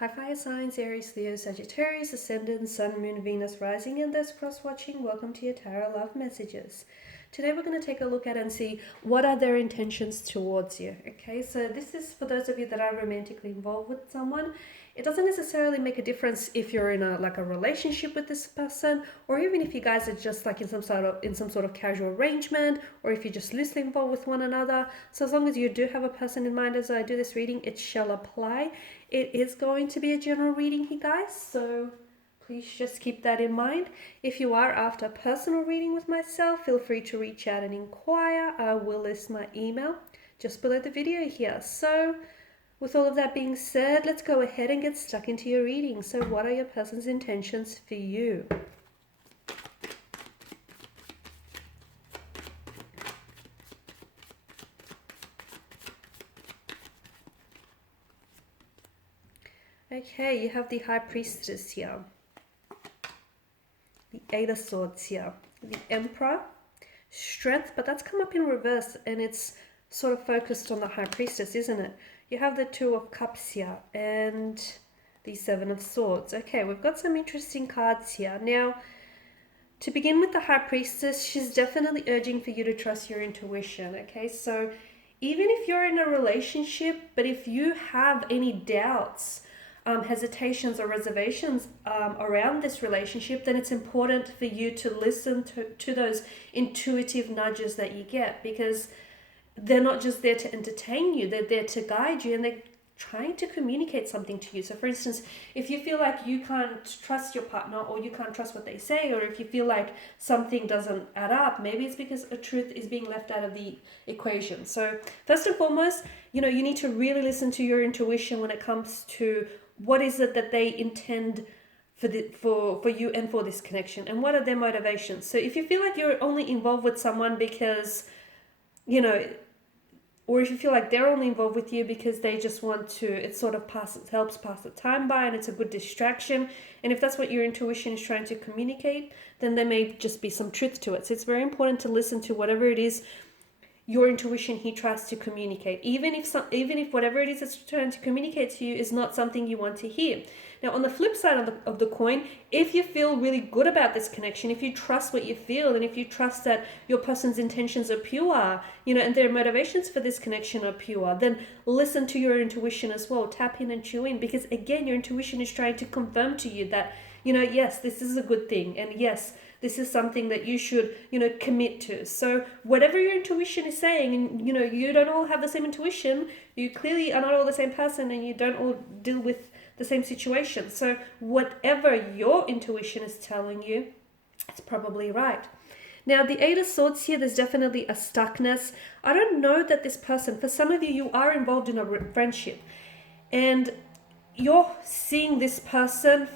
Hi fire signs, Aries, Leo, Sagittarius, Ascendant, Sun, Moon, Venus, Rising, and those cross-watching. Welcome to your Tarot Love Messages. Today we're going to take a look at and see what are their intentions towards you. Okay, so this is for those of you that are romantically involved with someone. It doesn't necessarily make a difference if you're in a relationship with this person, or even if you guys are just like in some sort of casual arrangement, or if you're just loosely involved with one another. So as long as you do have a person in mind as I do this reading, it shall apply. It is going to be a general reading here, guys, so please just keep that in mind. If you are after a personal reading with myself, feel free to reach out and inquire. I will list my email just below the video here. So with all of that being said, let's go ahead and get stuck into your reading. So what are your person's intentions for you? Okay, you have the High Priestess here, the Eight of Swords here, the Emperor, Strength, but that's come up in reverse and it's sort of focused on the High Priestess, isn't it? You have the Two of Cups here and the Seven of Swords. Okay, we've got some interesting cards here. Now, to begin with the High Priestess, she's definitely urging for you to trust your intuition, okay? So even if you're in a relationship, but if you have any doubts, hesitations or reservations around this relationship, then it's important for you to listen to those intuitive nudges that you get, because they're not just there to entertain you, they're there to guide you, and they're trying to communicate something to you. So for instance, if you feel like you can't trust your partner, or you can't trust what they say, or if you feel like something doesn't add up, maybe it's because a truth is being left out of the equation. So first and foremost, you need to really listen to your intuition when it comes to what is it that they intend for you and for this connection, and what are their motivations. So if you feel like you're only involved with someone because, or if you feel like they're only involved with you because they just want to, it sort of helps pass the time by, and it's a good distraction, and if that's what your intuition is trying to communicate, then there may just be some truth to it. So it's very important to listen to whatever it is your intuition he tries to communicate, even if whatever it is it's trying to communicate to you is not something you want to hear. Now, on the flip side of the coin, if you feel really good about this connection, if you trust what you feel, and if you trust that your person's intentions are pure, and their motivations for this connection are pure, then listen to your intuition as well. Tap in and chew in, because again, your intuition is trying to confirm to you that, yes, this is a good thing, and yes, this is something that you should, commit to. So whatever your intuition is saying, and, you don't all have the same intuition, you clearly are not all the same person, and you don't all deal with the same situation. So whatever your intuition is telling you, it's probably right. Now, the Eight of Swords here, there's definitely a stuckness. I don't know that this person, for some of you, you are involved in a friendship, and you're seeing this person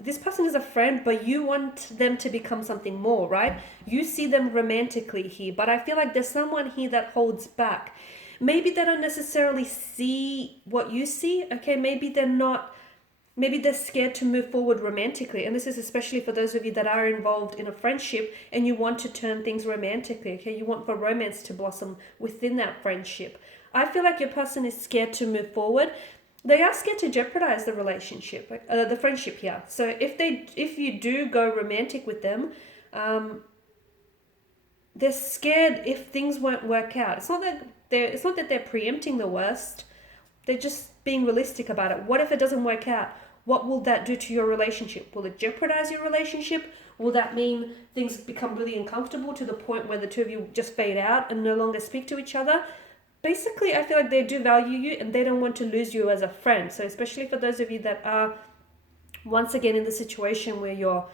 is a friend, but you want them to become something more, right? You see them romantically here, but I feel like there's someone here that holds back. Maybe they don't necessarily see what you see, okay? Maybe they're scared to move forward romantically. And this is especially for those of you that are involved in a friendship and you want to turn things romantically, okay? You want for romance to blossom within that friendship. I feel like your person is scared to move forward. They are scared to jeopardize the relationship, the friendship here. So if you do go romantic with them, they're scared if things won't work out. It's not that they're preempting the worst. They're just being realistic about it. What if it doesn't work out? What will that do to your relationship? Will it jeopardize your relationship? Will that mean things become really uncomfortable to the point where the two of you just fade out and no longer speak to each other? Basically, I feel like they do value you and they don't want to lose you as a friend. So especially for those of you that are, once again, in the situation where you're,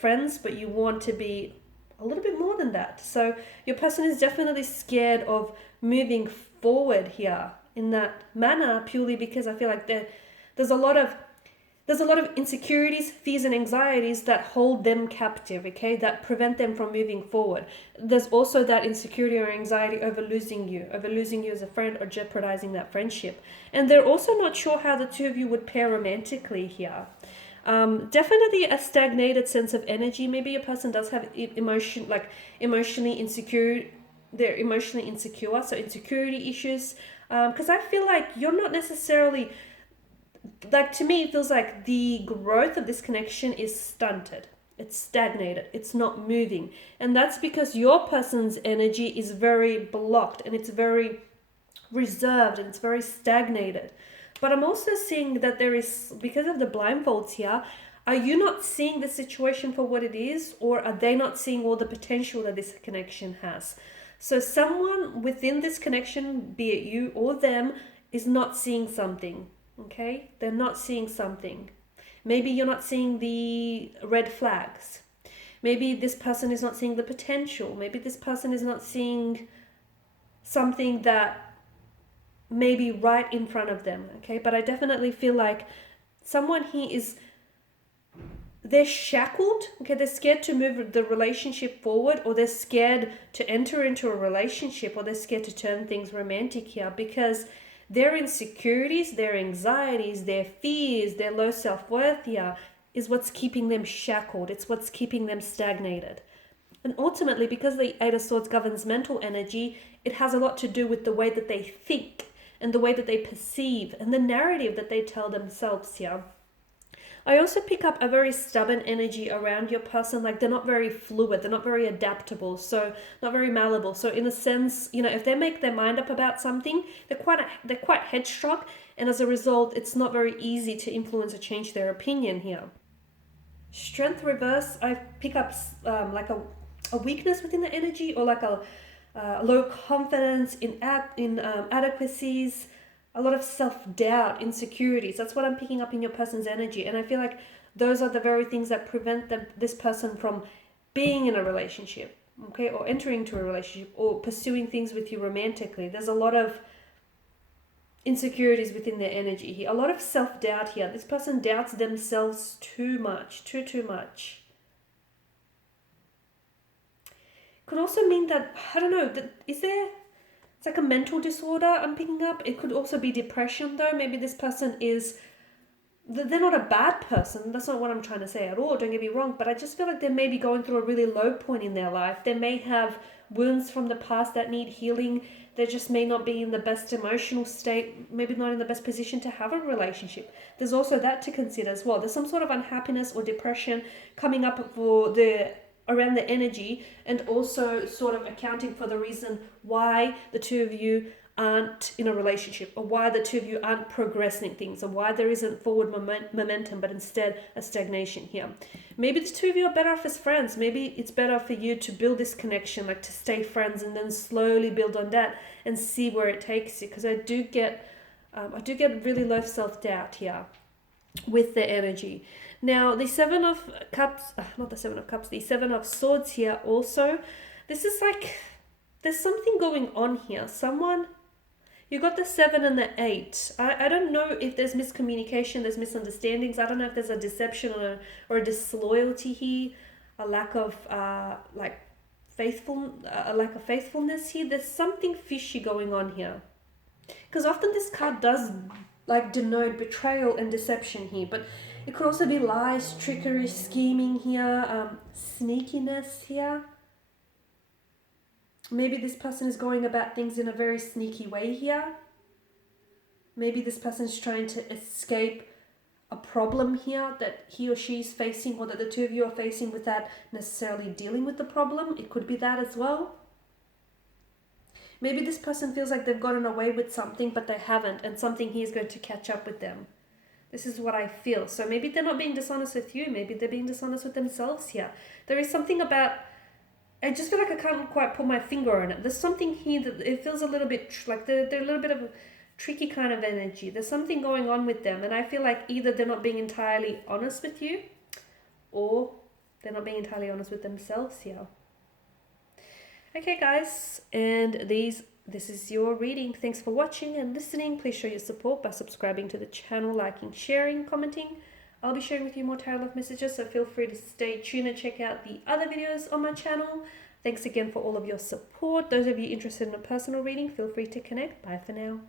friends, but you want to be a little bit more than that. So your person is definitely scared of moving forward here in that manner, purely because I feel like there's a lot of insecurities, fears, and anxieties that hold them captive, okay, that prevent them from moving forward. There's also that insecurity or anxiety over losing you as a friend, or jeopardizing that friendship. And they're also not sure how the two of you would pair romantically here. Definitely a stagnated sense of energy. Maybe your person does have emotionally insecure. They're emotionally insecure, so insecurity issues. Because I feel like you're not necessarily like to me, it feels like the growth of this connection is stunted. It's stagnated. It's not moving. And that's because your person's energy is very blocked and it's very reserved and it's very stagnated. But I'm also seeing that there is, because of the blindfolds here, are you not seeing the situation for what it is, or are they not seeing all the potential that this connection has? So someone within this connection, be it you or them, is not seeing something, okay? They're not seeing something. Maybe you're not seeing the red flags. Maybe this person is not seeing the potential. Maybe this person is not seeing something that may be right in front of them, okay? But I definitely feel like someone here is, they're shackled, okay? They're scared to move the relationship forward, or they're scared to enter into a relationship, or they're scared to turn things romantic here because their insecurities, their anxieties, their fears, their low self-worth here is what's keeping them shackled. It's what's keeping them stagnated. And ultimately, because the Eight of Swords governs mental energy, it has a lot to do with the way that they think and the way that they perceive and the narrative that they tell themselves here. I also pick up a very stubborn energy around your person, like they're not very fluid, they're not very adaptable, so not very malleable. So in a sense, you know, if they make their mind up about something, they're quite headstrong, and as a result, it's not very easy to influence or change their opinion here. Strength reverse, I pick up like a weakness within the energy, or like a low confidence in adequacies, a lot of self-doubt, insecurities. That's what I'm picking up in your person's energy. And I feel like those are the very things that prevent this person from being in a relationship, okay, or entering into a relationship, or pursuing things with you romantically. There's a lot of insecurities within their energy here, a lot of self-doubt here. This person doubts themselves too much, too much. Could also mean that, I don't know, that is there, it's like a mental disorder I'm picking up. It could also be depression though. Maybe this person is, they're not a bad person. That's not what I'm trying to say at all. Don't get me wrong. But I just feel like they may be going through a really low point in their life. They may have wounds from the past that need healing. They just may not be in the best emotional state, maybe not in the best position to have a relationship. There's also that to consider as well. There's some sort of unhappiness or depression coming up for around the energy, and also sort of accounting for the reason why the two of you aren't in a relationship, or why the two of you aren't progressing things, or why there isn't forward momentum, but instead a stagnation here. Maybe the two of you are better off as friends. Maybe it's better for you to build this connection, like to stay friends, and then slowly build on that and see where it takes you. Because I do get really low self-doubt here with the energy. Now, the Seven of Cups, not the Seven of Cups, the Seven of Swords here also. This is like, there's something going on here. You got the 7 and the 8. I don't know if there's miscommunication, there's misunderstandings. I don't know if there's a deception or a disloyalty here, a lack of a lack of faithfulness here. There's something fishy going on here. Because often this card does like denote betrayal and deception here, but it could also be lies, trickery, scheming here, sneakiness here. Maybe this person is going about things in a very sneaky way here. Maybe this person is trying to escape a problem here that he or she is facing, or that the two of you are facing, without necessarily dealing with the problem. It could be that as well. Maybe this person feels like they've gotten away with something, but they haven't, and something here is going to catch up with them. This is what I feel. So maybe they're not being dishonest with you. Maybe they're being dishonest with themselves here. There is something about, I just feel like I can't quite put my finger on it. There's something here that it feels a little bit like they're a little bit of a tricky kind of energy. There's something going on with them. And I feel like either they're not being entirely honest with you, or they're not being entirely honest with themselves here. Okay, guys, and this is your reading. Thanks for watching and listening. Please show your support by subscribing to the channel, liking, sharing, commenting. I'll be sharing with you more tarot love messages, so feel free to stay tuned and check out the other videos on my channel. Thanks again for all of your support. Those of you interested in a personal reading, feel free to connect. Bye for now.